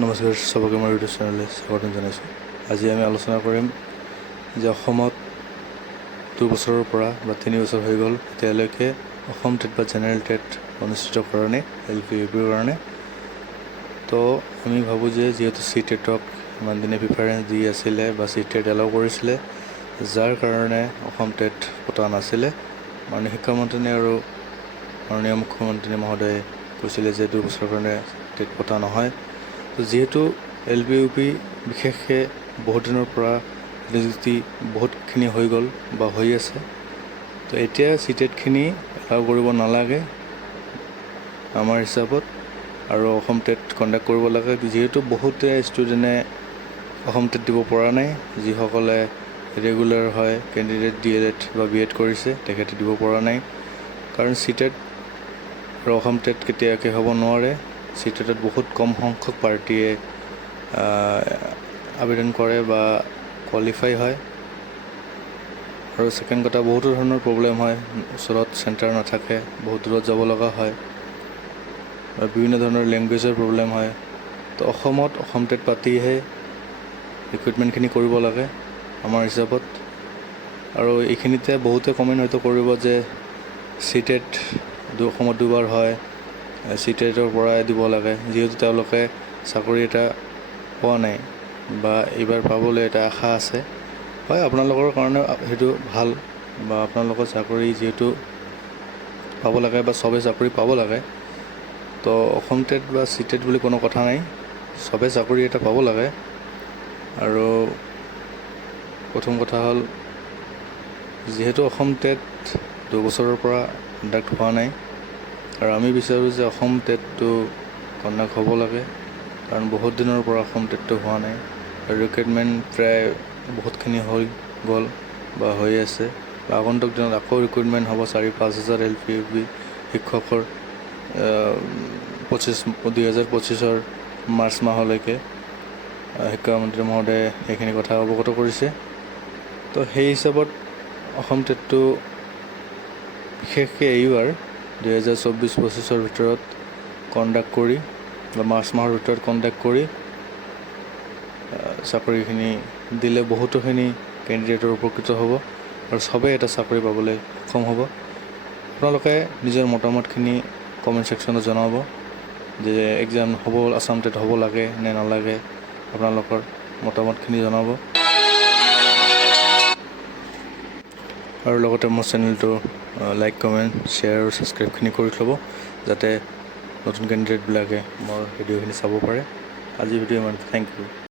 নমস্কাৰ চবকে মই ইউটিউব চেনেললৈ স্বাগতম জনাইছোঁ। আজি আমি আলোচনা কৰিম যে অসমত দুবছৰৰ পৰা বা তিনি বছৰ হৈ গ'ল এতিয়ালৈকে অসম টেট বা জেনেৰেল টেট অনুষ্ঠিত কৰা নাই এল পি ইউ পিৰ কাৰণে। তো আমি ভাবোঁ যে যিহেতু চি টেটক ইমান দিনে প্ৰিফাৰেঞ্চ দি আছিলে বা চি টেট এলাউ কৰিছিলে যাৰ কাৰণে অসম টেট পতা নাছিলে মাননীয় শিক্ষামন্ত্ৰী আৰু মাননীয় মুখ্যমন্ত্ৰী মহোদয়ে কৈছিলে যে দুবছৰৰ কাৰণে টেট পতা নহয়। যিহেতু এল পি ইউ পি বিশেষকৈ বহুত দিনৰ পৰা নিযুক্তি বহুতখিনি হৈ গ'ল বা হৈ আছে, তো এতিয়া চি টেটখিনি এলাউ কৰিব নালাগে আমাৰ হিচাপত আৰু অসম টেট কণ্ডাক্ট কৰিব লাগে। যিহেতু বহুতে ষ্টুডেণ্টে অসম টেট দিব পৰা নাই, যিসকলে ৰেগুলাৰ হয়, কেণ্ডিডেট, ডি এল এড বা বি এড কৰিছে, তেখেতে দিব পৰা নাই। কাৰণ চি টেট আৰু অসম টেট কেতিয়াকৈ হ'ব নোৱাৰে চি টেটত বহুত কম সংখ্যক পাৰ্টীয়ে আবেদন কৰে বা কোৱালিফাই হয়। আৰু ছেকেণ্ড কথা, বহুতো ধৰণৰ প্ৰব্লেম হয়। ওচৰত চেণ্টাৰ নাথাকে, বহুত দূৰত যাব লগা হয়। আৰু বিভিন্ন ধৰণৰ লেংগুৱেজৰ প্ৰব্লেম হয়। তো অসমত অসম টেট পাতিহে ৰিক্ৰুইটমেণ্টখিনি কৰিব লাগে, আমাৰ হিচাপত। আৰু এইখিনিতে বহুতে কমেণ্ট হয়তো কৰিব যে চি টেট অসমত দুবাৰ হয় চি টেটৰ পৰাই দিব লাগে। যিহেতু তেওঁলোকে চাকৰি এটা পোৱা নাই বা এইবাৰ পাবলৈ এটা আশা আছে। হয় আপোনালোকৰ কাৰণে সেইটো ভাল বা আপোনালোকৰ চাকৰি যিহেতু পাব লাগে বা চবেই চাকৰি পাব লাগে তো অসম টেট বা চি টেট বুলি কোনো কথা নাই। চবেই চাকৰি এটা পাব লাগে। আৰু প্ৰথম কথা হ'ল যিহেতু অসম টেট দুবছৰৰ পৰা কণ্ডাক্ট হোৱা নাই আৰু আমি বিচাৰোঁ যে অসম টেটটো কণ্ডাক্ট হ'ব লাগে, কাৰণ বহুত দিনৰ পৰা অসম টেটটো হোৱা নাই। আৰু ৰিক্ৰুইটমেণ্ট প্ৰায় বহুতখিনি হৈ গ'ল বা হৈ আছে। আগন্তুক দিনত আকৌ ৰিক্ৰুইটমেণ্ট হ'ব, চাৰি, পাঁচ হাজাৰ এল পি ইউ পি শিক্ষকৰ পঁচিছ দুহেজাৰ পঁচিছৰ মাৰ্চ মাহলৈকে শিক্ষামন্ত্ৰী মহোদয়ে সেইখিনি কথা অৱগত কৰিছে। তো সেই হিচাপত অসম টেটটো বিশেষকৈ এইবাৰ দুহেজাৰ চৌব্বিছ পঁচিছৰ ভিতৰত কণ্ডাক্ট কৰি বা মাৰ্চ মাহৰ ভিতৰত কণ্ডাক্ট কৰি চাকৰিখিনি দিলে বহুতোখিনি কেণ্ডিডেটৰ উপকৃত হ'ব আৰু চবেই এটা চাকৰি পাবলৈ সক্ষম হ'ব। আপোনালোকে নিজৰ মতামতখিনি কমেণ্ট ছেকশ্যনত জনাব যে এক্সাম হ'ব আছাম টেট হ'ব লাগে নে নালাগে, আপোনালোকৰ মতামতখিনি জনাব। আৰু লগতে মোৰ চেনেলটো লাইক কমেণ্ট শ্বেয়াৰ আৰু ছাবস্ক্ৰাইবখিনি কৰি থ'ব, যাতে নতুন কেণ্ডিডেটবিলাকে মোৰ ভিডিঅ'খিনি চাব পাৰে। আজিৰ ভিডিঅ' ইমান থেংক ইউ